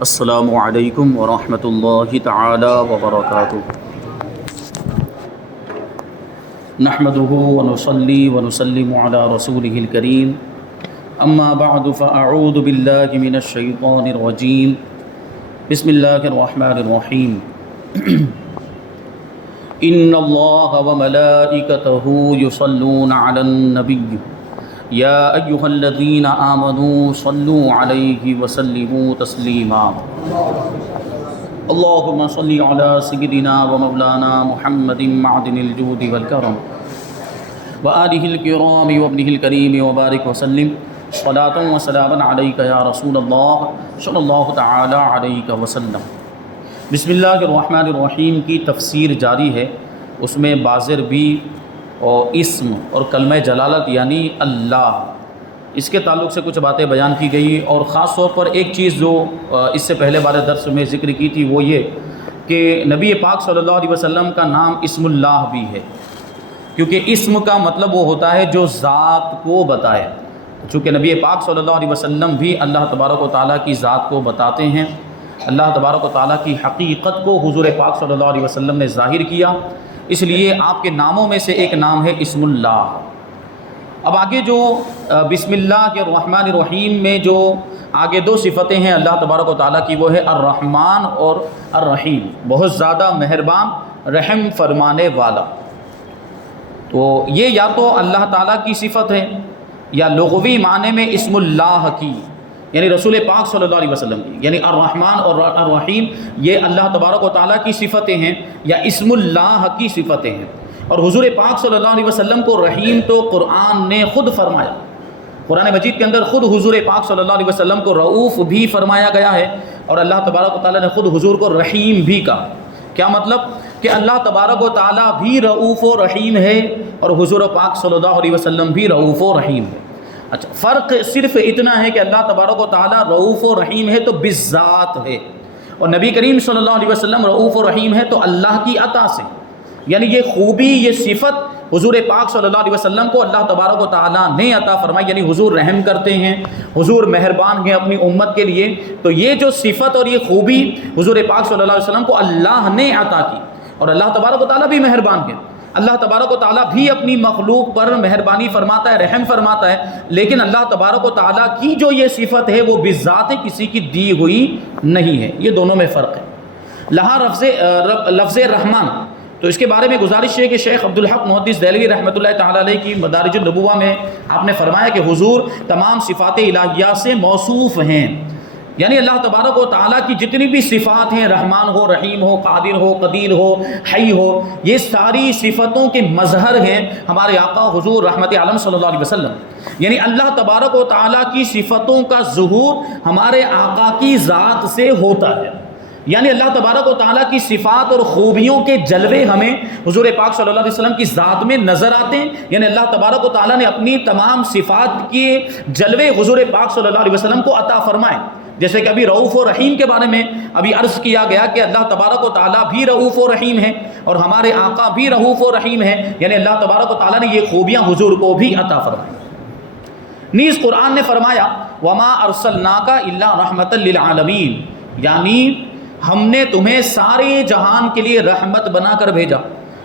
السلام علیکم ورحمۃ اللہ تعالی وبرکاتہ۔ نحمده ونصلي ونسلم على رسوله الكريم، اما بعد فاعوذ باللہ من الشیطان الرجیم، بسم اللہ الرحمن الرحیم۔ ان اللہ وملائکتہ یصلون علی النبی یا ایہا الذین آمنوا صلوا علیہ وسلموا تسلیما۔ اللہم صلی علی سیدنا ومولانا محمد معدن الجود والکرم وآلہ الکرام وابنہ الکریم وبارک وسلم صلاۃ وسلاما علیک یا رسول اللہ صلی اللہ تعالی علیہ وسلم۔ بسم اللہ الرحمن الرحیم کی تفسیر جاری ہے، اس میں بازر بھی اور اسم اور کلمہ جلالت یعنی اللہ، اس کے تعلق سے کچھ باتیں بیان کی گئی، اور خاص طور پر ایک چیز جو اس سے پہلے والے درس میں ذکر کی تھی وہ یہ کہ نبی پاک صلی اللہ علیہ وسلم کا نام اسم اللہ بھی ہے، کیونکہ اسم کا مطلب وہ ہوتا ہے جو ذات کو بتائے۔ چونکہ نبی پاک صلی اللہ علیہ وسلم بھی اللہ تبارک و تعالیٰ کی ذات کو بتاتے ہیں، اللہ تبارک و تعالیٰ کی حقیقت کو حضور پاک صلی اللہ علیہ وسلم نے ظاہر کیا، اس لیے آپ کے ناموں میں سے ایک نام ہے اسم اللہ۔ اب آگے جو بسم اللہ کے الرحمن الرحیم میں جو آگے دو صفتیں ہیں اللہ تبارک و تعالیٰ کی، وہ ہے الرحمن اور الرحیم، بہت زیادہ مہربان، رحم فرمانے والا۔ تو یہ یا تو اللہ تعالیٰ کی صفت ہے یا لغوی معنی میں اسم اللہ کی، یعنی رسول پاک صلی اللہ علیہ وسلم کی، یعنی الرحمن اور الرحیم یہ اللہ تبارک و تعالیٰ کی صفتیں ہیں یا اسم اللہ کی صفتیں ہیں۔ اور حضور پاک صلی اللہ علیہ وسلم کو رحیم تو قرآن نے خود فرمایا، قرآن مجید کے اندر خود حضور پاک صلی اللہ علیہ وسلم کو رؤوف بھی فرمایا گیا ہے، اور اللہ تبارک و تعالیٰ نے خود حضور کو رحیم بھی کہا۔ کیا مطلب کہ اللہ تبارک و تعالیٰ بھی رؤوف و رحیم ہے اور حضور پاک صلی اللہ علیہ وسلم بھی رؤوف و رحیم ہے۔ اچھا، فرق صرف اتنا ہے کہ اللہ تبارک و تعالیٰ رؤوف و رحیم ہے تو بالذات ہے، اور نبی کریم صلی اللہ علیہ وسلم رؤوف و رحیم ہے تو اللہ کی عطا سے، یعنی یہ خوبی، یہ صفت حضور پاک صلی اللہ علیہ وسلم کو اللہ تبارک و تعالیٰ نے عطا فرمائی، یعنی حضور رحم کرتے ہیں، حضور مہربان ہیں اپنی امت کے لیے، تو یہ جو صفت اور یہ خوبی حضور پاک صلی اللہ علیہ وسلم کو اللہ نے عطا کی۔ اور اللہ تبارک و تعالیٰ بھی مہربان ہے، اللہ تبارک و تعالیٰ بھی اپنی مخلوق پر مہربانی فرماتا ہے، رحم فرماتا ہے، لیکن اللہ تبارک و تعالیٰ کی جو یہ صفت ہے وہ بذات کسی کی دی ہوئی نہیں ہے، یہ دونوں میں فرق ہے۔ لہٰ لفظ رحمان، تو اس کے بارے میں گزارش ہے کہ شیخ عبدالحق محدث دہلوی رحمۃ اللہ تعالیٰ علیہ کی مدارج النبوہ میں آپ نے فرمایا کہ حضور تمام صفات الہیہ سے موصوف ہیں، یعنی اللہ تبارک و تعالیٰ کی جتنی بھی صفات ہیں، رحمان ہو، رحیم ہو، قادر ہو، قدیر ہو، حی ہو، یہ ساری صفتوں کے مظہر ہیں ہمارے آقا حضور رحمت عالم صلی اللہ علیہ وسلم۔ یعنی اللہ تبارک و تعالیٰ کی صفتوں کا ظہور ہمارے آقا کی ذات سے ہوتا ہے، یعنی اللہ تبارک و تعالیٰ کی صفات اور خوبیوں کے جلوے ہمیں حضور پاک صلی اللہ علیہ وسلم کی ذات میں نظر آتے ہیں، یعنی اللہ تبارک و تعالیٰ نے اپنی تمام صفات کے جلوے حضور پاک صلی اللہ علیہ وسلم کو عطا فرمائے۔ جیسے کہ ابھی رؤوف و رحیم کے بارے میں ابھی عرض کیا گیا کہ اللہ تبارک و تعالیٰ بھی رؤوف و رحیم ہے اور ہمارے آقا بھی رؤوف و رحیم ہے، یعنی اللہ تبارک و تعالیٰ نے یہ خوبیاں حضور کو بھی عطا فرمائی۔ نیز قرآن نے فرمایا وما ارسلناک الا رحمۃ للعالمین، یعنی ہم نے تمہیں سارے جہان کے لیے رحمت بنا کر بھیجا۔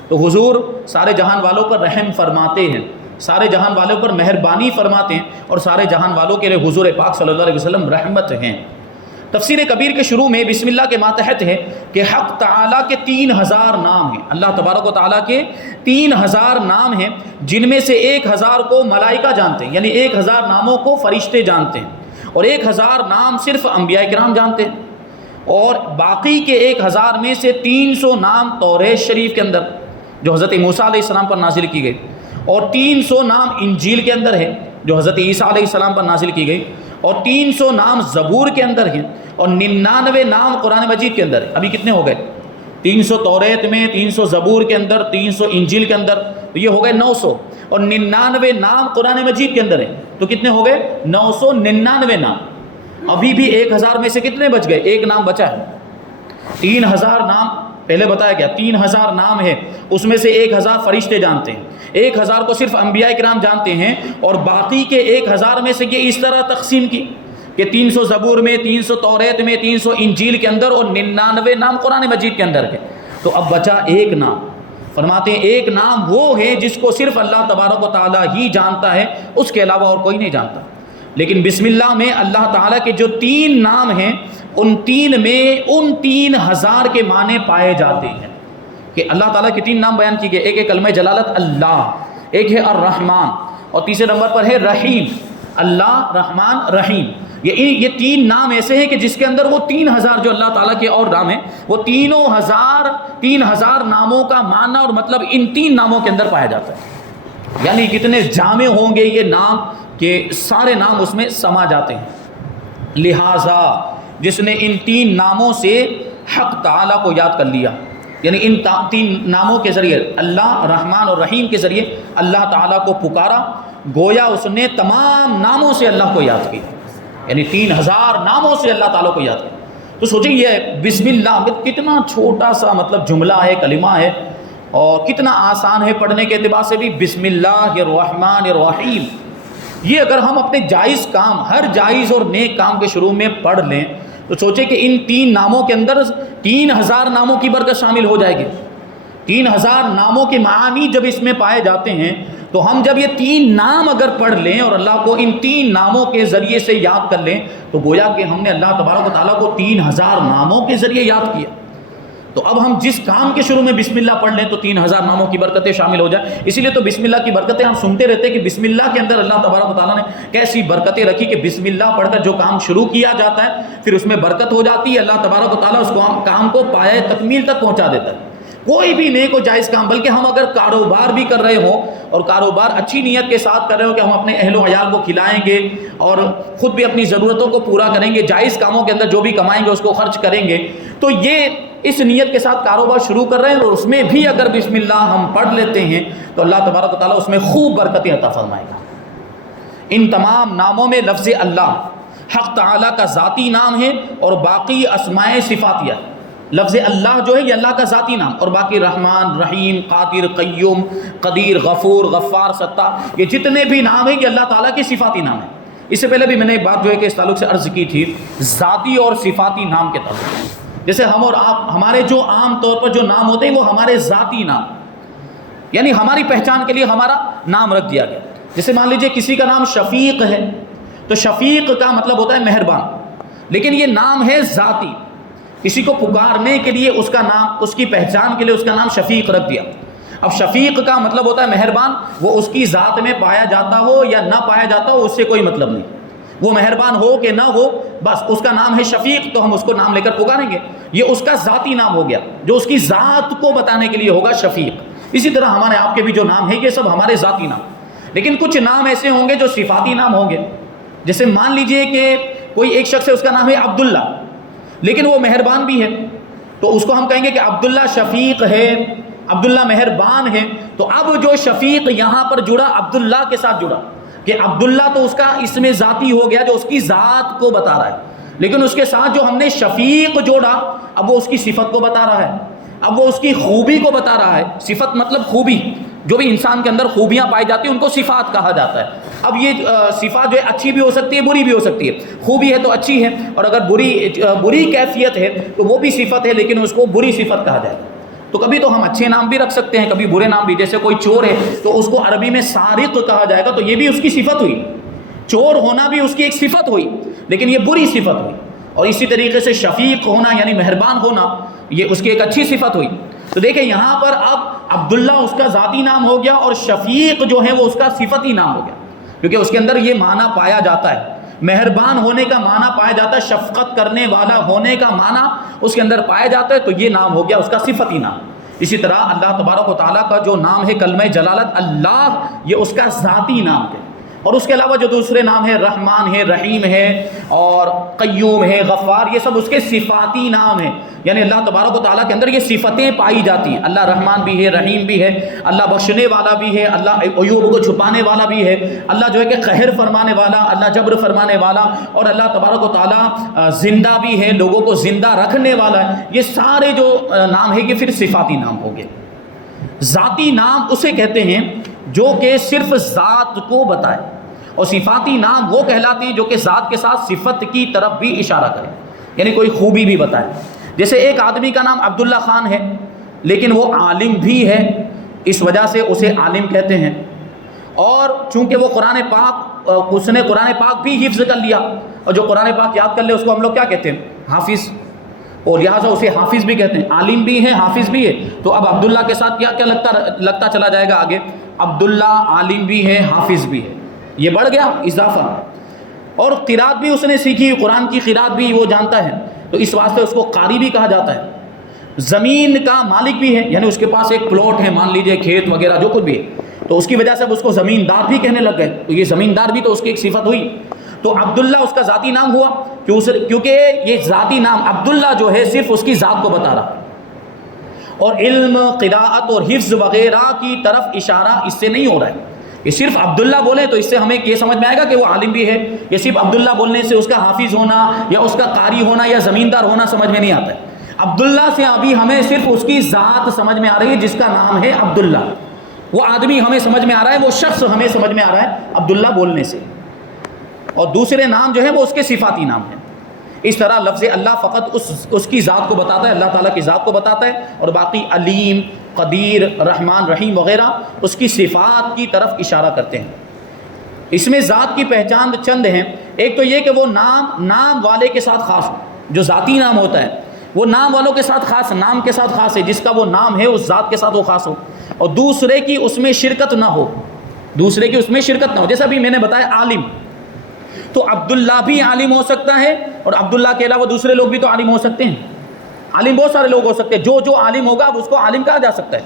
تو حضور سارے جہان والوں پر رحم فرماتے ہیں، سارے جہان والوں پر مہربانی فرماتے ہیں، اور سارے جہان والوں کے لیے حضور پاک صلی اللہ علیہ وسلم رحمت ہیں۔ تفسیر کبیر کے شروع میں بسم اللہ کے ماتحت ہے کہ حق تعالیٰ کے 3000 نام ہیں، اللہ تبارک و تعالیٰ کے 3000 نام ہیں، جن میں سے 1000 کو ملائکہ جانتے ہیں، یعنی 1000 ناموں کو فرشتے جانتے ہیں، اور 1000 نام صرف انبیاء کرام جانتے ہیں، اور باقی کے 1000 میں سے 300 نام توریت شریف کے اندر جو حضرت موسیٰ علیہ السلام پر نازل کی گئی، اور 300 نام انجیل کے اندر ہے جو حضرت عیسیٰ علیہ السلام پر نازل کی گئی، اور 300 نام زبور کے اندر ہیں، اور 99 نام قرآن مجید کے اندر ہے۔ ابھی کتنے ہو گئے؟ 300 توریت میں، 300 زبور کے اندر، 300 انجیل کے اندر، تو یہ ہو گئے 900، اور 99 نام قرآن مجید کے اندر ہیں، تو کتنے ہو گئے؟ 999 نام۔ ابھی بھی 1000 میں سے کتنے بچ گئے؟ ایک نام بچا ہے۔ 3000 نام پہلے بتایا گیا، 3000 نام ہے، اس میں سے 1000 فرشتے جانتے ہیں، 1000 کو صرف انبیاء کرام جانتے ہیں، اور باقی کے 1000 میں سے یہ اس طرح تقسیم کی کہ 300 زبور میں، 300 توریت میں، 300 انجیل کے اندر اور 99 نام قرآن مجید کے اندر کے، تو اب بچا ایک نام۔ فرماتے ہیں ایک نام وہ ہے جس کو صرف اللہ تبارک و تعالیٰ ہی جانتا ہے، اس کے علاوہ اور کوئی نہیں جانتا۔ لیکن بسم اللہ میں اللہ تعالیٰ کے جو 3 نام ہیں، ان 3 میں ان 3000 کے معنی پائے جاتے ہیں کہ اللہ تعالیٰ کے 3 نام بیان کیے گئے۔ ایک ہے کلمہ جلالت اللہ، ایک ہے الرحمن، اور تیسرے نمبر پر ہے رحیم۔ اللہ، رحمان، رحیم، یہ 3 نام ایسے ہیں کہ جس کے اندر وہ 3000 جو اللہ تعالیٰ کے اور نام ہیں، وہ 3000 ناموں کا معنی اور مطلب ان 3 ناموں کے اندر پایا جاتا ہے۔ یعنی کتنے جامع ہوں گے یہ نام کہ سارے نام اس میں سما جاتے ہیں۔ لہٰذا جس نے ان 3 ناموں سے حق تعالیٰ کو یاد کر لیا، یعنی ان 3 ناموں کے ذریعے، اللہ، رحمان اور رحیم کے ذریعے اللہ تعالیٰ کو پکارا، گویا اس نے تمام ناموں سے اللہ کو یاد کیا، یعنی 3000 ناموں سے اللہ تعالیٰ کو یاد کیا۔ تو سوچیں یہ بسم اللہ کتنا چھوٹا سا مطلب جملہ ہے، کلمہ ہے، اور کتنا آسان ہے پڑھنے کے اعتبار سے بھی۔ بسم اللہ الرحمن الرحیم، یہ اگر ہم اپنے جائز کام، ہر جائز اور نیک کام کے شروع میں پڑھ لیں تو سوچیں کہ ان 3 ناموں کے اندر 3000 ناموں کی برکت شامل ہو جائے گی۔ 3000 ناموں کے معانی جب اس میں پائے جاتے ہیں تو ہم جب یہ 3 نام اگر پڑھ لیں اور اللہ کو ان 3 ناموں کے ذریعے سے یاد کر لیں تو گویا کہ ہم نے اللہ تبارک و تعالیٰ کو 3000 ناموں کے ذریعے یاد کیا۔ تو اب ہم جس کام کے شروع میں بسم اللہ پڑھ لیں تو 3000 ناموں کی برکتیں شامل ہو جائیں۔ اسی لیے تو بسم اللہ کی برکتیں ہم سنتے رہتے ہیں کہ بسم اللہ کے اندر اللہ تبارک و تعالیٰ نے کیسی برکتیں رکھی کہ بسم اللہ پڑھ کر جو کام شروع کیا جاتا ہے پھر اس میں برکت ہو جاتی ہے، اللہ تبارک و تعالیٰ اس کام کو پائے تکمیل تک پہنچا دیتا ہے۔ کوئی بھی نیک و جائز کام، بلکہ ہم اگر کاروبار بھی کر رہے ہوں اور کاروبار اچھی نیت کے ساتھ کر رہے ہو کہ ہم اپنے اہل و عیال کو کھلائیں گے اور خود بھی اپنی ضرورتوں کو پورا کریں گے، جائز کاموں کے اندر جو بھی کمائیں گے اس کو خرچ کریں گے، تو یہ اس نیت کے ساتھ کاروبار شروع کر رہے ہیں اور اس میں بھی اگر بسم اللہ ہم پڑھ لیتے ہیں تو اللہ تبارک و تعالیٰ اس میں خوب برکتیں عطا فرمائے گا۔ ان تمام ناموں میں لفظ اللہ حق تعالیٰ کا ذاتی نام ہے اور باقی اسماء صفاتیہ۔ لفظ اللہ جو ہے یہ اللہ کا ذاتی نام، اور باقی رحمان، رحیم، قادر، قیوم، قدیر، غفور، غفار، ستار، یہ جتنے بھی نام ہیں یہ اللہ تعالیٰ کے صفاتی نام ہیں۔ اس سے پہلے بھی میں نے ایک بات جو ہے کہ اس تعلق سے عرض کی تھی، ذاتی اور صفاتی نام کے تعلق۔ جیسے ہم اور آپ، ہمارے جو عام طور پر جو نام ہوتے ہیں وہ ہمارے ذاتی نام، یعنی ہماری پہچان کے لیے ہمارا نام رکھ دیا گیا۔ جیسے مان لیجئے کسی کا نام شفیق ہے تو شفیق کا مطلب ہوتا ہے مہربان، لیکن یہ نام ہے ذاتی، کسی کو پکارنے کے لیے اس کا نام، اس کی پہچان کے لیے اس کا نام شفیق رکھ دیا۔ اب شفیق کا مطلب ہوتا ہے مہربان، وہ اس کی ذات میں پایا جاتا ہو یا نہ پایا جاتا ہو اس سے کوئی مطلب نہیں، وہ مہربان ہو کہ نہ ہو، بس اس کا نام ہے شفیق تو ہم اس کو نام لے کر پکاریں گے، یہ اس کا ذاتی نام ہو گیا جو اس کی ذات کو بتانے کے لیے ہوگا شفیق۔ اسی طرح ہمارے آپ کے بھی جو نام ہیں یہ سب ہمارے ذاتی نام، لیکن کچھ نام ایسے ہوں گے جو صفاتی نام ہوں گے۔ جیسے مان لیجئے کہ کوئی ایک شخص ہے، اس کا نام ہے عبداللہ، لیکن وہ مہربان بھی ہے، تو اس کو ہم کہیں گے کہ عبداللہ شفیق ہے، عبداللہ مہربان ہے۔ تو اب جو شفیق یہاں پر جڑا عبداللہ کے ساتھ جڑا کہ عبداللہ تو اس کا اسم ذاتی ہو گیا جو اس کی ذات کو بتا رہا ہے، لیکن اس کے ساتھ جو ہم نے شفیق جوڑا اب وہ اس کی صفت کو بتا رہا ہے، اب وہ اس کی خوبی کو بتا رہا ہے۔ صفت مطلب خوبی، جو بھی انسان کے اندر خوبیاں پائی جاتی ہیں ان کو صفات کہا جاتا ہے۔ اب یہ صفات جو ہے اچھی بھی ہو سکتی ہے، بری بھی ہو سکتی ہے، خوبی ہے تو اچھی ہے، اور اگر بری کیفیت ہے تو وہ بھی صفت ہے لیکن اس کو بری صفت کہا جائے گا۔ تو کبھی تو ہم اچھے نام بھی رکھ سکتے ہیں، کبھی برے نام بھی، جیسے کوئی چور ہے تو اس کو عربی میں سارق کہا جائے گا، تو یہ بھی اس کی صفت ہوئی، چور ہونا بھی اس کی ایک صفت ہوئی لیکن یہ بری صفت ہوئی۔ اور اسی طریقے سے شفیق ہونا یعنی مہربان ہونا، یہ اس کی ایک اچھی صفت ہوئی۔ تو دیکھیں یہاں پر اب عبداللہ اس کا ذاتی نام ہو گیا اور شفیق جو ہے وہ اس کا صفتی نام ہو گیا، کیونکہ اس کے اندر یہ معنی پایا جاتا ہے، مہربان ہونے کا معنی پایا جاتا ہے، شفقت کرنے والا ہونے کا معنی اس کے اندر پایا جاتا ہے، تو یہ نام ہو گیا اس کا صفتی نام۔ اسی طرح اللہ تبارک و تعالیٰ کا جو نام ہے کلمہ جلالت اللہ، یہ اس کا ذاتی نام ہے، اور اس کے علاوہ جو دوسرے نام ہے رحمان ہے، رحیم ہے اور قیوم ہے، غفار، یہ سب اس کے صفاتی نام ہیں، یعنی اللہ تبارک و تعالیٰ کے اندر یہ صفتیں پائی جاتی ہیں۔ اللہ رحمان بھی ہے، رحیم بھی ہے، اللہ بخشنے والا بھی ہے، اللہ عیوب کو چھپانے والا بھی ہے، اللہ جو ہے کہ قہر فرمانے والا، اللہ جبر فرمانے والا، اور اللہ تبارک و تعالیٰ زندہ بھی ہے، لوگوں کو زندہ رکھنے والا ہے۔ یہ سارے جو نام ہے یہ پھر صفاتی نام ہو گئے۔ ذاتی نام اسے کہتے ہیں جو کہ صرف ذات کو بتائے اور صفاتی نام وہ کہلاتے ہیں جو کہ ذات کے ساتھ صفت کی طرف بھی اشارہ کریں، یعنی کوئی خوبی بھی بتائے. جیسے ایک آدمی کا نام عبداللہ خان ہے لیکن وہ عالم بھی ہے، اس وجہ سے اسے عالم کہتے ہیں. اور چونکہ وہ اس نے قرآن پاک بھی حفظ کر لیا، اور جو قرآن پاک یاد کر لے اس کو ہم لوگ کیا کہتے ہیں؟ حافظ. اور لہٰذا اسے حافظ بھی کہتے ہیں. عالم بھی ہے، حافظ بھی ہے. تو اب عبداللہ کے ساتھ کیا کیا لگتا چلا جائے گا آگے؟ عبداللہ عالم بھی ہے، حافظ بھی ہے. یہ بڑھ گیا اضافہ. اور قرات بھی اس نے سیکھی، قرآن کی قرات بھی وہ جانتا ہے، تو اس واسطے اس کو قاری بھی کہا جاتا ہے. زمین کا مالک بھی ہے، یعنی اس کے پاس ایک پلاٹ ہے، مان لیجئے کھیت وغیرہ جو کچھ بھی ہے، تو اس کی وجہ سے اب اس کو زمیندار بھی کہنے لگ گئے. تو یہ زمیندار بھی تو اس کی ایک صفت ہوئی. تو عبداللہ اس کا ذاتی نام ہوا کیونکہ یہ ذاتی نام عبداللہ جو ہے صرف اس کی ذات کو بتا رہا ہے، اور علم، قراءت اور حفظ وغیرہ کی طرف اشارہ اس سے نہیں ہو رہا ہے. یہ صرف عبداللہ بولے تو اس سے ہمیں یہ سمجھ میں آئے گا کہ وہ عالم بھی ہے. یہ صرف عبداللہ بولنے سے اس کا حافظ ہونا یا اس کا قاری ہونا یا زمیندار ہونا سمجھ میں نہیں آتا ہے. عبداللہ سے ابھی ہمیں صرف اس کی ذات سمجھ میں آ رہی ہے جس کا نام ہے عبداللہ. وہ آدمی ہمیں سمجھ میں آ رہا ہے، وہ شخص ہمیں سمجھ میں آ رہا ہے عبداللہ بولنے سے. اور دوسرے نام جو ہے وہ اس کے صفاتی نام ہیں. اس طرح لفظ اللہ فقط اس کی ذات کو بتاتا ہے، اللہ تعالیٰ کی ذات کو بتاتا ہے، اور باقی علیم، قدیر، رحمان، رحیم وغیرہ اس کی صفات کی طرف اشارہ کرتے ہیں. اس میں ذات کی پہچان چند ہیں. ایک تو یہ کہ وہ نام والے کے ساتھ خاص ہو. جو ذاتی نام ہوتا ہے وہ نام والوں کے ساتھ خاص، نام کے ساتھ خاص ہے، جس کا وہ نام ہے اس ذات کے ساتھ وہ خاص ہو. اور دوسرے کی اس میں شرکت نہ ہو، دوسرے کی اس میں شرکت نہ ہو. جیسا ابھی میں نے بتایا عالم، تو عبداللہ بھی عالم ہو سکتا ہے، اور عبداللہ کے علاوہ دوسرے لوگ بھی تو عالم ہو سکتے ہیں. عالم بہت سارے لوگ ہو سکتے ہیں، جو عالم ہوگا اب اس کو عالم کہا جا سکتا ہے.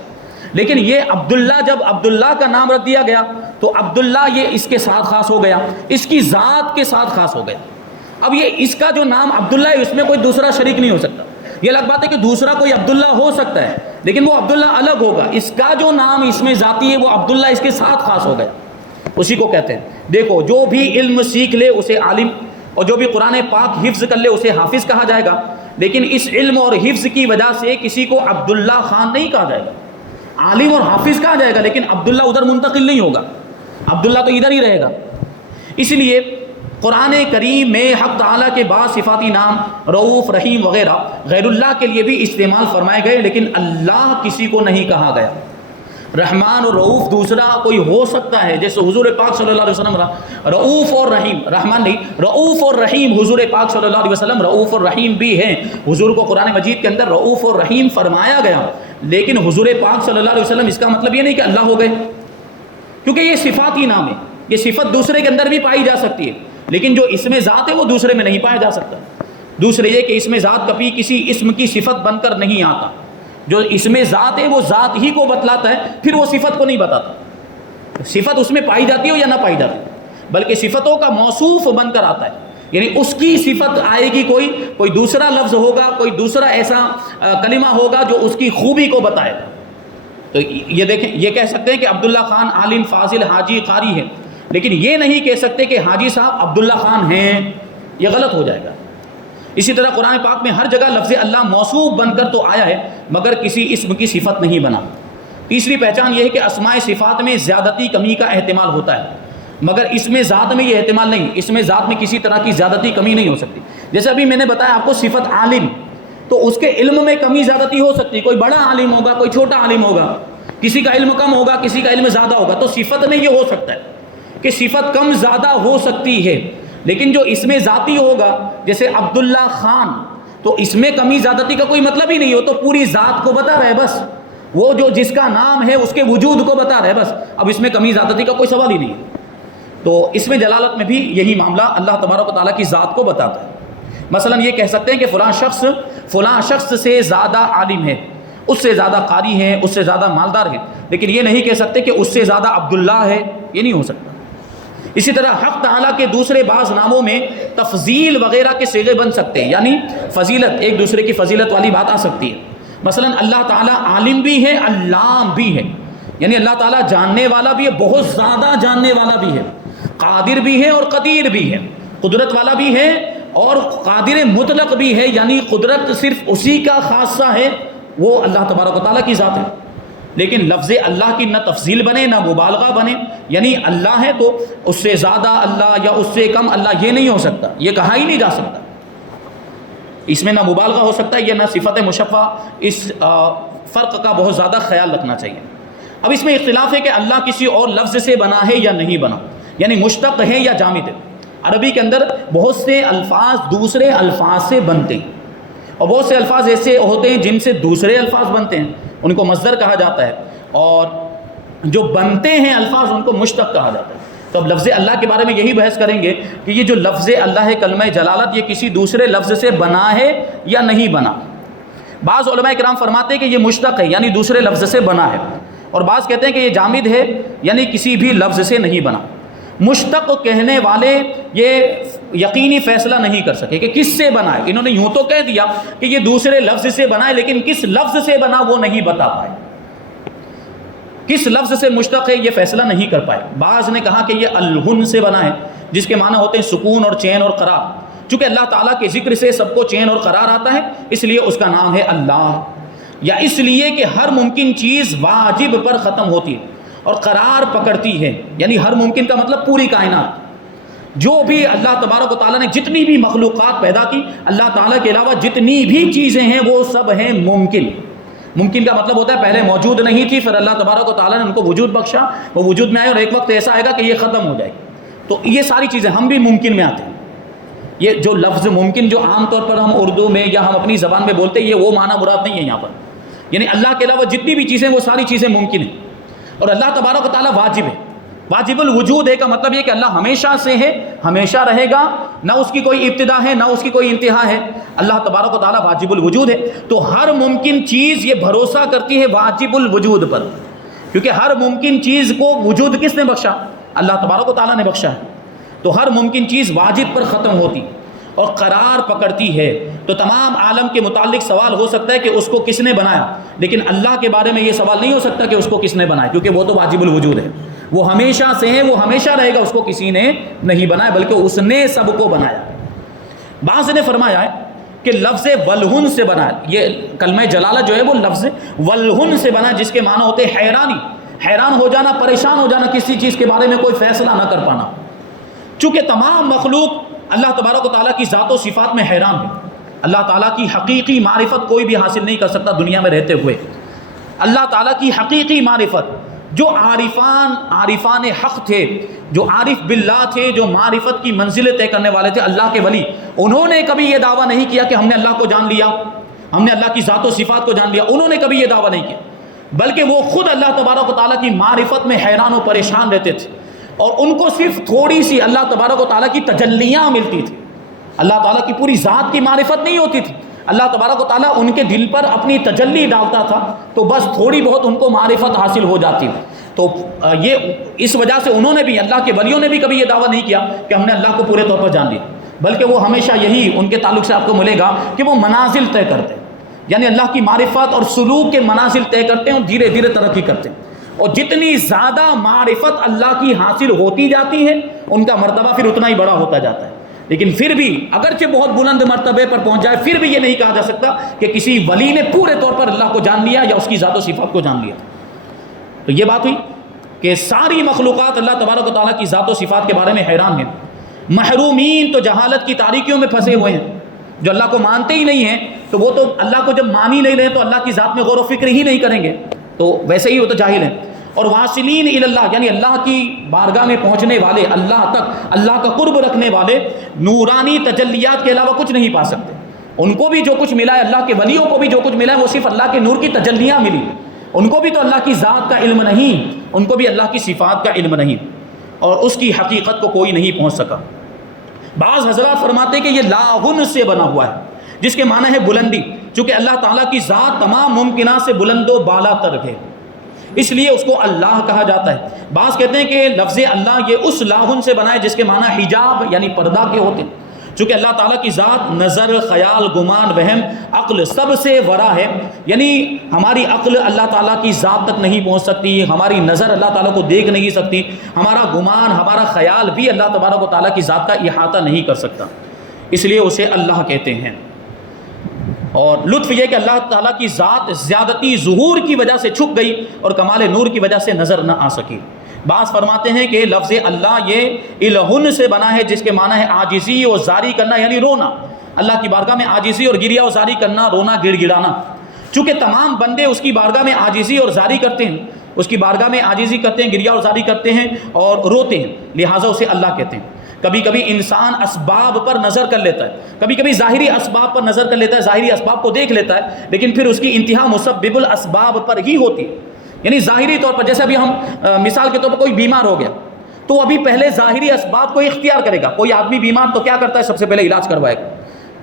لیکن یہ عبداللہ، جب عبداللہ کا نام رکھ دیا گیا تو عبداللہ یہ اس کے ساتھ خاص ہو گیا، اس کی ذات کے ساتھ خاص ہو گیا. اب یہ اس کا جو نام عبداللہ ہے اس میں کوئی دوسرا شریک نہیں ہو سکتا. یہ الگ بات ہے کہ دوسرا کوئی عبداللہ ہو سکتا ہے لیکن وہ عبداللہ الگ ہوگا. اس کا جو نام اس میں ذاتی ہے وہ عبداللہ اس کے ساتھ خاص ہو گیا، اسی کو کہتے ہیں. دیکھو، جو بھی علم سیکھ لے اسے عالم، اور جو بھی قرآن پاک حفظ کر لے اسے حافظ کہا جائے گا. لیکن اس علم اور حفظ کی وجہ سے کسی کو عبداللہ خان نہیں کہا جائے گا. عالم اور حافظ کہا جائے گا لیکن عبداللہ ادھر منتقل نہیں ہوگا، عبداللہ تو ادھر ہی رہے گا. اس لیے قرآن کریم میں حق تعالیٰ کے بعض صفاتی نام رؤوف، رحیم وغیرہ غیر اللہ کے لیے بھی استعمال فرمائے گئے، لیکن اللہ کسی کو نہیں کہا گیا. رحمان اور رؤوف دوسرا کوئی ہو سکتا ہے، جیسے حضور پاک صلی اللہ علیہ وسلم رؤوف اور رحیم، رحمان نہیں، رؤوف اور رحیم، حضور پاک صلی اللہ علیہ وسلم رؤوف اور رحیم بھی ہیں. حضور کو قرآن مجید کے اندر رؤوف اور رحیم فرمایا گیا، لیکن حضور پاک صلی اللہ علیہ وسلم اس کا مطلب یہ نہیں کہ اللہ ہو گئے، کیونکہ یہ صفاتی نام ہے. یہ صفت دوسرے کے اندر بھی پائی جا سکتی ہے، لیکن جو اس میں ذات ہے وہ دوسرے میں نہیں پایا جا سکتا. دوسرے یہ کہ اس میں ذات کبھی کسی اسم کی صفت بن کر نہیں آتا. جو اس میں ذات ہے وہ ذات ہی کو بتلاتا ہے، پھر وہ صفت کو نہیں بتاتا. صفت اس میں پائی جاتی ہو یا نہ پائی جاتی، بلکہ صفتوں کا موصوف بن کر آتا ہے. یعنی اس کی صفت آئے گی، کوئی دوسرا لفظ ہوگا، کوئی دوسرا ایسا کلمہ ہوگا جو اس کی خوبی کو بتائے. تو یہ دیکھیں، یہ کہہ سکتے ہیں کہ عبداللہ خان عالم، فاضل، حاجی، قاری ہے، لیکن یہ نہیں کہہ سکتے کہ حاجی صاحب عبداللہ خان ہیں. یہ غلط ہو جائے گا. اسی طرح قرآن پاک میں ہر جگہ لفظ اللہ موصوف بن کر تو آیا ہے مگر کسی اسم کی صفت نہیں بنا. تیسری پہچان یہ ہے کہ اسماء صفات میں زیادتی کمی کا احتمال ہوتا ہے، مگر اس میں ذات میں یہ احتمال نہیں. اس میں ذات میں کسی طرح کی زیادتی کمی نہیں ہو سکتی. جیسے ابھی میں نے بتایا آپ کو صفت عالم، تو اس کے علم میں کمی زیادتی ہو سکتی. کوئی بڑا عالم ہوگا، کوئی چھوٹا عالم ہوگا، کسی کا علم کم ہوگا، کسی کا علم زیادہ ہوگا. تو صفت میں یہ ہو سکتا ہے کہ صفت کم زیادہ ہو سکتی ہے، لیکن جو اس میں ذاتی ہوگا جیسے عبداللہ خان، تو اس میں کمی زیادتی کا کوئی مطلب ہی نہیں ہو. تو پوری ذات کو بتا رہے بس، وہ جو جس کا نام ہے اس کے وجود کو بتا رہے بس. اب اس میں کمی زیادتی کا کوئی سوال ہی نہیں. تو اس میں جلالت میں بھی یہی معاملہ اللہ تبارک و تعالیٰ کی ذات کو بتاتا ہے. مثلا یہ کہہ سکتے ہیں کہ فلاں شخص سے زیادہ عالم ہے، اس سے زیادہ قاری ہے، اس سے زیادہ مالدار ہے، لیکن یہ نہیں کہہ سکتے کہ اس سے زیادہ عبداللہ ہے. یہ نہیں ہو سکتا. اسی طرح حق تعالیٰ کے دوسرے بعض ناموں میں تفضیل وغیرہ کے صیغے بن سکتے ہیں، یعنی فضیلت، ایک دوسرے کی فضیلت والی بات آ سکتی ہے. مثلا اللہ تعالیٰ عالم بھی ہے، علام بھی ہے، یعنی اللہ تعالیٰ جاننے والا بھی ہے، بہت زیادہ جاننے والا بھی ہے، قادر بھی ہے اور قدیر بھی ہے، قدرت والا بھی ہے اور قادر مطلق بھی ہے، یعنی قدرت صرف اسی کا خاصہ ہے، وہ اللہ تبارک و تعالیٰ کی ذات ہے. لیکن لفظ اللہ کی نہ تفضیل بنے نہ مبالغہ بنے، یعنی اللہ ہے تو اس سے زیادہ اللہ یا اس سے کم اللہ، یہ نہیں ہو سکتا، یہ کہا ہی نہیں جا سکتا، اس میں نہ مبالغہ ہو سکتا ہے یا نہ صفت مشبہ، اس فرق کا بہت زیادہ خیال رکھنا چاہیے۔ اب اس میں اختلاف ہے کہ اللہ کسی اور لفظ سے بنا ہے یا نہیں بنا، یعنی مشتق ہے یا جامد ہے۔ عربی کے اندر بہت سے الفاظ دوسرے الفاظ سے بنتے ہیں، اور بہت سے الفاظ ایسے ہوتے ہیں جن سے دوسرے الفاظ بنتے ہیں، ان کو مصدر کہا جاتا ہے، اور جو بنتے ہیں الفاظ ان کو مشتق کہا جاتا ہے۔ تو اب لفظ اللہ کے بارے میں یہی بحث کریں گے کہ یہ جو لفظ اللہ ہے کلمہ جلالت، یہ کسی دوسرے لفظ سے بنا ہے یا نہیں بنا۔ بعض علماء کرام فرماتے ہیں کہ یہ مشتق ہے، یعنی دوسرے لفظ سے بنا ہے، اور بعض کہتے ہیں کہ یہ جامد ہے، یعنی کسی بھی لفظ سے نہیں بنا۔ مشتق کہنے والے یہ یقینی فیصلہ نہیں کر سکے کہ کس سے بنا ہے، انہوں نے یوں تو کہہ دیا کہ یہ دوسرے لفظ سے بنا ہے، لیکن کس لفظ سے بنا وہ نہیں بتا پائے، کس لفظ سے مشتق ہے یہ فیصلہ نہیں کر پائے۔ بعض نے کہا کہ یہ الہن سے بنا ہے، جس کے معنی ہوتے ہیں سکون اور چین اور قرار، چونکہ اللہ تعالیٰ کے ذکر سے سب کو چین اور قرار آتا ہے اس لیے اس کا نام ہے اللہ، یا اس لیے کہ ہر ممکن چیز واجب پر ختم ہوتی ہے اور قرار پکڑتی ہے، یعنی ہر ممکن کا مطلب پوری کائنات، جو بھی اللہ تبارک و تعالیٰ نے جتنی بھی مخلوقات پیدا کی، اللہ تعالیٰ کے علاوہ جتنی بھی چیزیں ہیں وہ سب ہیں ممکن۔ ممکن کا مطلب ہوتا ہے پہلے موجود نہیں تھی، پھر اللہ تبارک و تعالیٰ نے ان کو وجود بخشا، وہ وجود میں آئے، اور ایک وقت ایسا آئے گا کہ یہ ختم ہو جائے گی۔ تو یہ ساری چیزیں ہم بھی ممکن میں آتے ہیں۔ یہ جو لفظ ممکن جو عام طور پر ہم اردو میں یا ہم اپنی زبان میں بولتے ہیں، یہ وہ معنی مراد نہیں ہے یہاں پر، یعنی اللہ کے علاوہ جتنی بھی چیزیں وہ ساری چیزیں ممکن ہیں، اور اللہ تبارک و تعالیٰ واجب ہے، واجب الوجود ہے کا مطلب یہ کہ اللہ ہمیشہ سے ہے، ہمیشہ رہے گا، نہ اس کی کوئی ابتدا ہے نہ اس کی کوئی انتہا ہے، اللہ تبارک و تعالیٰ واجب الوجود ہے۔ تو ہر ممکن چیز یہ بھروسہ کرتی ہے واجب الوجود پر، کیونکہ ہر ممکن چیز کو وجود کس نے بخشا؟ اللہ تبارک و تعالیٰ نے بخشا ہے، تو ہر ممکن چیز واجب پر ختم ہوتی اور قرار پکڑتی ہے۔ تو تمام عالم کے متعلق سوال ہو سکتا ہے کہ اس کو کس نے بنایا، لیکن اللہ کے بارے میں یہ سوال نہیں ہو سکتا کہ اس کو کس نے بنایا، کیونکہ وہ تو واجب الوجود ہے، وہ ہمیشہ سے ہے، وہ ہمیشہ رہے گا، اس کو کسی نے نہیں بنایا بلکہ اس نے سب کو بنایا۔ بعض نے فرمایا ہے کہ لفظ ولہن سے بنا ہے، یہ کلمہ جلالت جو ہے وہ لفظ ولہن سے بنا ہے، جس کے معنی ہوتے ہیں حیرانی، حیران ہو جانا، پریشان ہو جانا، کسی چیز کے بارے میں کوئی فیصلہ نہ کر پانا۔ چونکہ تمام مخلوق اللہ تبارک و تعالیٰ کی ذات و صفات میں حیران ہے، اللہ تعالیٰ کی حقیقی معرفت کوئی بھی حاصل نہیں کر سکتا دنیا میں رہتے ہوئے۔ اللہ تعالیٰ کی حقیقی معرفت، جو عارفان حق تھے، جو عارف باللہ تھے، جو معرفت کی منزلیں طے کرنے والے تھے، اللہ کے ولی، انہوں نے کبھی یہ دعویٰ نہیں کیا کہ ہم نے اللہ کو جان لیا، ہم نے اللہ کی ذات و صفات کو جان لیا، انہوں نے کبھی یہ دعویٰ نہیں کیا، بلکہ وہ خود اللہ تبارک و تعالیٰ کی معرفت میں حیران و پریشان رہتے تھے، اور ان کو صرف تھوڑی سی اللہ تبارک و تعالیٰ کی تجلیاں ملتی تھی، اللہ تعالیٰ کی پوری ذات کی معرفت نہیں ہوتی تھی، اللہ تبارک و تعالیٰ ان کے دل پر اپنی تجلی ڈالتا تھا، تو بس تھوڑی بہت ان کو معرفت حاصل ہو جاتی تھی۔ تو یہ اس وجہ سے انہوں نے بھی، اللہ کے ولیوں نے بھی کبھی یہ دعویٰ نہیں کیا کہ ہم نے اللہ کو پورے طور پر جان لیا، بلکہ وہ ہمیشہ یہی ان کے تعلق سے آپ کو ملے گا کہ وہ منازل طے کرتے ہیں، یعنی اللہ کی معرفت اور سلوک کے منازل طے کرتے ہیں اور دھیرے دھیرے ترقی کرتے ہیں، اور جتنی زیادہ معرفت اللہ کی حاصل ہوتی جاتی ہے ان کا مرتبہ پھر اتنا ہی بڑا ہوتا جاتا ہے۔ لیکن پھر بھی اگرچہ بہت بلند مرتبے پر پہنچ جائے، پھر بھی یہ نہیں کہا جا سکتا کہ کسی ولی نے پورے طور پر اللہ کو جان لیا یا اس کی ذات و صفات کو جان لیا۔ تو یہ بات ہوئی کہ ساری مخلوقات اللہ تبارک و تعالیٰ کی ذات و صفات کے بارے میں حیران ہیں، محرومین تو جہالت کی تاریکیوں میں پھنسے ہوئے ہیں، جو اللہ کو مانتے ہی نہیں ہیں، تو وہ تو اللہ کو جب مان ہی نہیں رہے تو اللہ کی ذات میں غور و فکر ہی نہیں کریں گے، تو ویسے ہی وہ تو جاہل ہیں۔ اور واصلین الی اللہ، یعنی اللہ کی بارگاہ میں پہنچنے والے، اللہ تک اللہ کا قرب رکھنے والے نورانی تجلیات کے علاوہ کچھ نہیں پا سکتے۔ ان کو بھی جو کچھ ملا ہے، اللہ کے ولیوں کو بھی جو کچھ ملا ہے، وہ صرف اللہ کے نور کی تجلیاں ملی، ان کو بھی تو اللہ کی ذات کا علم نہیں، ان کو بھی اللہ کی صفات کا علم نہیں، اور اس کی حقیقت کو کوئی نہیں پہنچ سکا۔ بعض حضرات فرماتے ہیں کہ یہ لاہن سے بنا ہوا ہے، جس کے معنی ہے بلندی، چونکہ اللہ تعالیٰ کی ذات تمام ممکنات سے بلند و بالا تر ہے، اس لیے اس کو اللہ کہا جاتا ہے۔ بعض کہتے ہیں کہ لفظ اللہ یہ اس لاہن سے بنا ہے جس کے معنی حجاب یعنی پردہ کے ہوتے ہیں، چونکہ اللہ تعالیٰ کی ذات نظر، خیال، گمان، وہم، عقل سب سے ورا ہے، یعنی ہماری عقل اللہ تعالیٰ کی ذات تک نہیں پہنچ سکتی، ہماری نظر اللہ تعالیٰ کو دیکھ نہیں سکتی، ہمارا گمان، ہمارا خیال بھی اللہ تبارک و تعالیٰ کی ذات کا احاطہ نہیں کر سکتا، اس لیے اسے اللہ کہتے ہیں۔ اور لطف یہ کہ اللہ تعالیٰ کی ذات زیادتی ظہور کی وجہ سے چھپ گئی اور کمال نور کی وجہ سے نظر نہ آ سکی۔ بعض فرماتے ہیں کہ لفظ اللہ یہ الہن سے بنا ہے، جس کے معنی ہے عاجزی اور زاری کرنا، یعنی رونا۔ اللہ کی بارگاہ میں عاجزی اور گریہ و زاری کرنا، رونا گڑ گڑانا۔ چونکہ تمام بندے اس کی بارگاہ میں عاجزی اور زاری کرتے ہیں، اس کی بارگاہ میں عاجزی کرتے ہیں، گریہ اور زاری کرتے ہیں اور روتے ہیں، لہٰذا اسے اللہ کہتے ہیں۔ کبھی کبھی انسان اسباب پر نظر کر لیتا ہے، کبھی کبھی ظاہری اسباب پر نظر کر لیتا ہے، ظاہری اسباب کو دیکھ لیتا ہے، لیکن پھر اس کی انتہا مسبب الاسباب پر ہی ہوتی ہے۔ یعنی ظاہری طور پر، جیسے ابھی ہم مثال کے طور پر کوئی بیمار ہو گیا تو ابھی پہلے ظاہری اسباب کو اختیار کرے گا۔ کوئی آدمی بیمار تو کیا کرتا ہے؟ سب سے پہلے علاج کروائے گا،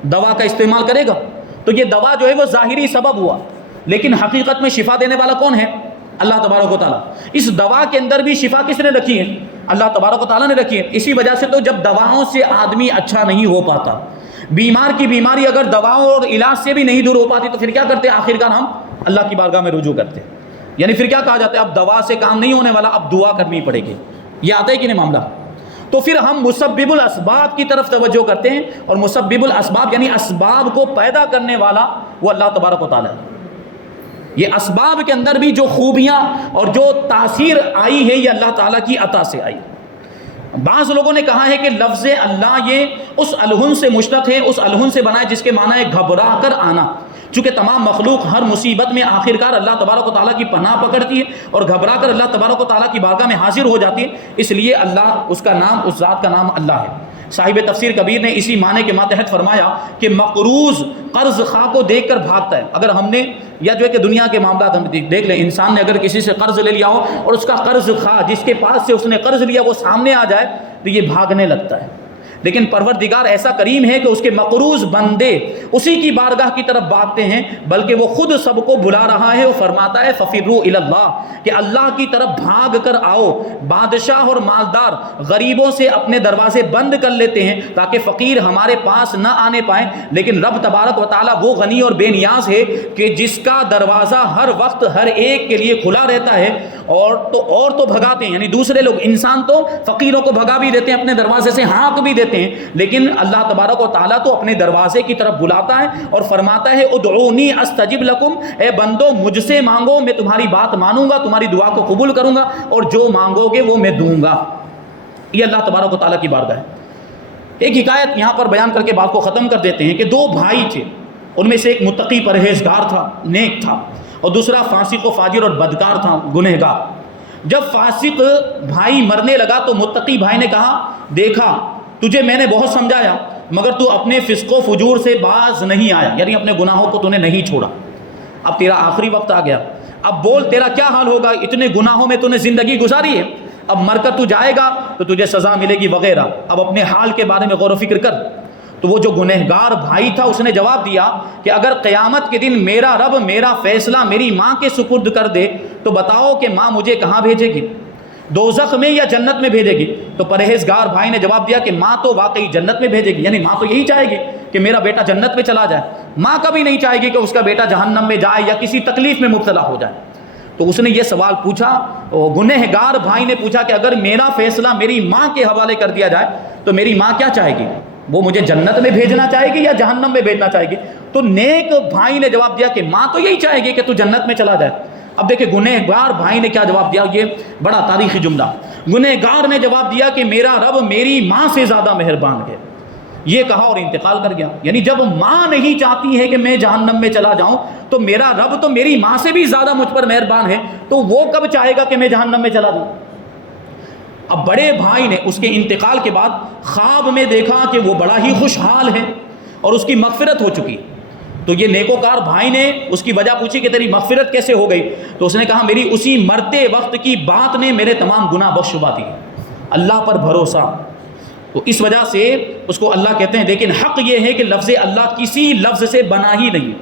دوا کا استعمال کرے گا، تو یہ دوا جو ہے وہ ظاہری سبب ہوا، لیکن حقیقت میں شفا دینے والا کون ہے؟ اللہ تبارک و تعالیٰ۔ اس دوا کے اندر بھی شفا کس نے رکھی ہے؟ اللہ تبارک و تعالیٰ نے رکھی ہے۔ اسی وجہ سے تو جب دواؤں سے آدمی اچھا نہیں ہو پاتا، بیمار کی بیماری اگر دواؤں اور علاج سے بھی نہیں دور ہو پاتی، تو پھر کیا کرتے ہیں؟ آخرکار ہم اللہ کی بارگاہ میں رجوع کرتے ہیں۔ یعنی پھر کیا کہا جاتا ہے؟ اب دوا سے کام نہیں ہونے والا، اب دعا کرنی پڑے گی۔ یہ آتا ہے کہ نہیں معاملہ؟ تو پھر ہم مسبب الاسباب کی طرف توجہ کرتے ہیں، اور مسبب الاسباب یعنی اسباب کو پیدا کرنے والا وہ اللہ تبارک و تعالیٰ ہے۔ یہ اسباب کے اندر بھی جو خوبیاں اور جو تاثیر آئی ہے، یہ اللہ تعالیٰ کی عطا سے آئی۔ بعض لوگوں نے کہا ہے کہ لفظ اللہ یہ اس الہن سے مشتق ہے، اس الہن سے بنا ہے جس کے معنی ہے گھبرا کر آنا۔ چونکہ تمام مخلوق ہر مصیبت میں آخرکار اللہ تبارک و تعالیٰ کی پناہ پکڑتی ہے اور گھبرا کر اللہ تبارک و تعالیٰ کی بارگاہ میں حاضر ہو جاتی ہے، اس لیے اللہ، اس کا نام، اس ذات کا نام اللہ ہے۔ صاحب تفسیر کبیر نے اسی معنی کے ماتحت فرمایا کہ مقروض قرض خواہ کو دیکھ کر بھاگتا ہے۔ اگر ہم نے یا جو ہے کہ دنیا کے معاملات ہم دیکھ لیں، انسان نے اگر کسی سے قرض لے لیا ہو اور اس کا قرض خواہ جس کے پاس سے اس نے قرض لیا وہ سامنے آ جائے تو یہ بھاگنے لگتا ہے، لیکن پروردگار ایسا کریم ہے کہ اس کے مقروض بندے اسی کی بارگاہ کی طرف بھاگتے ہیں، بلکہ وہ خود سب کو بلا رہا ہے۔ وہ فرماتا ہے فَفِرُّوا إِلَى اللَّهِ، کہ اللہ کی طرف بھاگ کر آؤ۔ بادشاہ اور مالدار غریبوں سے اپنے دروازے بند کر لیتے ہیں تاکہ فقیر ہمارے پاس نہ آنے پائیں، لیکن رب تبارک و تعالیٰ وہ غنی اور بے نیاز ہے کہ جس کا دروازہ ہر وقت ہر ایک کے لیے کھلا رہتا ہے، اور تو بھگاتے ہیں، یعنی دوسرے لوگ، انسان تو فقیروں کو بھگا بھی دیتے ہیں، اپنے دروازے سے ہانک بھی دیتے ہیں، لیکن اللہ تبارک و تعالیٰ تو اپنے دروازے کی طرف بلاتا ہے اور فرماتا ہے ادعونی استجب لکم، اے بندو مجھ سے مانگو، میں تمہاری بات مانوں گا، تمہاری دعا کو قبول کروں گا، اور جو مانگو گے وہ میں دوں گا۔ یہ اللہ تبارک و تعالیٰ کی بارگاہ ہے۔ ایک حکایت یہاں پر بیان کر کے بات کو ختم کر دیتے ہیں کہ دو بھائی تھے، ان میں سے ایک متقی پرہیزگار تھا، نیک تھا، اور دوسرا فاسق و فاجر اور بدکار تھا، گنہگار۔ جب فاسق بھائی مرنے لگا تو متقی بھائی نے کہا دیکھا تجھے میں نے بہت سمجھایا مگر تو اپنے فسق و فجور سے باز نہیں آیا، یعنی اپنے گناہوں کو تو نے نہیں چھوڑا، اب تیرا آخری وقت آ گیا، اب بول تیرا کیا حال ہوگا، اتنے گناہوں میں تو نے زندگی گزاری ہے، اب مر کر تو جائے گا تو تجھے سزا ملے گی وغیرہ، اب اپنے حال کے بارے میں غور و فکر کر۔ تو وہ جو گنہگار بھائی تھا اس نے جواب دیا کہ اگر قیامت کے دن میرا رب میرا فیصلہ میری ماں کے سپرد کر دے تو بتاؤ کہ ماں مجھے کہاں بھیجے گی، دوزخ میں یا جنت میں بھیجے گی؟ تو پرہیزگار بھائی نے جواب دیا کہ ماں تو واقعی جنت میں بھیجے گی، یعنی ماں تو یہی چاہے گی کہ میرا بیٹا جنت میں چلا جائے، ماں کبھی نہیں چاہے گی کہ اس کا بیٹا جہنم میں جائے یا کسی تکلیف میں مبتلا ہو جائے۔ تو اس نے یہ سوال پوچھا، گنہگار بھائی نے پوچھا کہ اگر میرا فیصلہ میری ماں کے حوالے کر دیا جائے تو میری ماں کیا چاہے گی، وہ مجھے جنت میں بھیجنا چاہے گی یا جہنم میں بھیجنا چاہے گی؟ تو نیک بھائی نے جواب دیا کہ ماں تو یہی چاہے گی کہ تو جنت میں چلا جائے۔ اب دیکھیں گنہگار بھائی نے کیا جواب دیا، یہ بڑا تاریخی جملہ، گنہگار نے جواب دیا کہ میرا رب میری ماں سے زیادہ مہربان ہے، یہ کہا اور انتقال کر گیا۔ یعنی جب ماں نہیں چاہتی ہے کہ میں جہنم میں چلا جاؤں تو میرا رب تو میری ماں سے بھی زیادہ مجھ پر مہربان ہے، تو وہ کب چاہے گا کہ میں جہنم میں چلا جاؤں؟ اب بڑے بھائی نے اس کے انتقال کے بعد خواب میں دیکھا کہ وہ بڑا ہی خوشحال ہے اور اس کی مغفرت ہو چکی، تو یہ نیکوکار بھائی نے اس کی وجہ پوچھی کہ تیری مغفرت کیسے ہو گئی؟ تو اس نے کہا میری اسی مرتے وقت کی بات نے میرے تمام گناہ بخشوا دی، اللہ پر بھروسہ۔ تو اس وجہ سے اس کو اللہ کہتے ہیں۔ لیکن حق یہ ہے کہ لفظ اللہ کسی لفظ سے بنا ہی نہیں،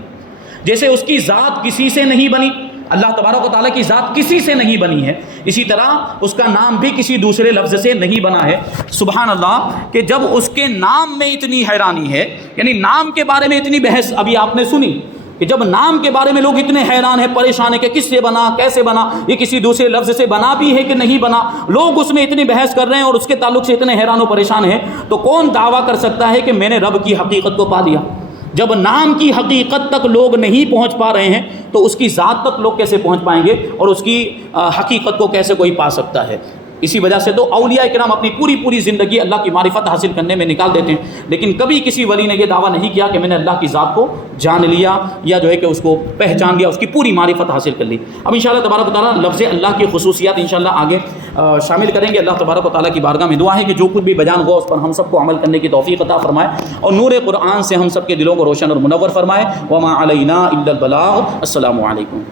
جیسے اس کی ذات کسی سے نہیں بنی، اللہ تبارک و تعالیٰ کی ذات کسی سے نہیں بنی ہے، اسی طرح اس کا نام بھی کسی دوسرے لفظ سے نہیں بنا ہے۔ سبحان اللہ، کہ جب اس کے نام میں اتنی حیرانی ہے، یعنی نام کے بارے میں اتنی بحث ابھی آپ نے سنی کہ جب نام کے بارے میں لوگ اتنے حیران ہیں، پریشان ہیں کہ کس سے بنا، کیسے بنا، یہ کسی دوسرے لفظ سے بنا بھی ہے کہ نہیں بنا، لوگ اس میں اتنی بحث کر رہے ہیں اور اس کے تعلق سے اتنے حیران و پریشان ہیں، تو کون دعویٰ کر سکتا ہے کہ میں نے رب کی حقیقت کو پا لیا؟ جب نام کی حقیقت تک لوگ نہیں پہنچ پا رہے ہیں تو اس کی ذات تک لوگ کیسے پہنچ پائیں گے اور اس کی حقیقت کو کیسے کوئی پا سکتا ہے؟ اسی وجہ سے تو اولیاء کرام اپنی پوری زندگی اللہ کی معرفت حاصل کرنے میں نکال دیتے ہیں، لیکن کبھی کسی ولی نے یہ دعویٰ نہیں کیا کہ میں نے اللہ کی ذات کو جان لیا یا جو ہے کہ اس کو پہچان لیا، اس کی پوری معرفت حاصل کر لی۔ اب انشاءاللہ تبارک و تعالیٰ لفظ اللہ کی خصوصیات انشاءاللہ آگے شامل کریں گے۔ اللہ تبارک و تعالیٰ کی بارگاہ میں دعا ہے کہ جو کچھ بھی بیان ہوا اس پر ہم سب کو عمل کرنے کی توفیق عطا فرمائے اور نور قرآن سے ہم سب کے دلوں کو روشن اور منور فرمائے۔ وما علینا الا البلاغ۔ السلام علیکم۔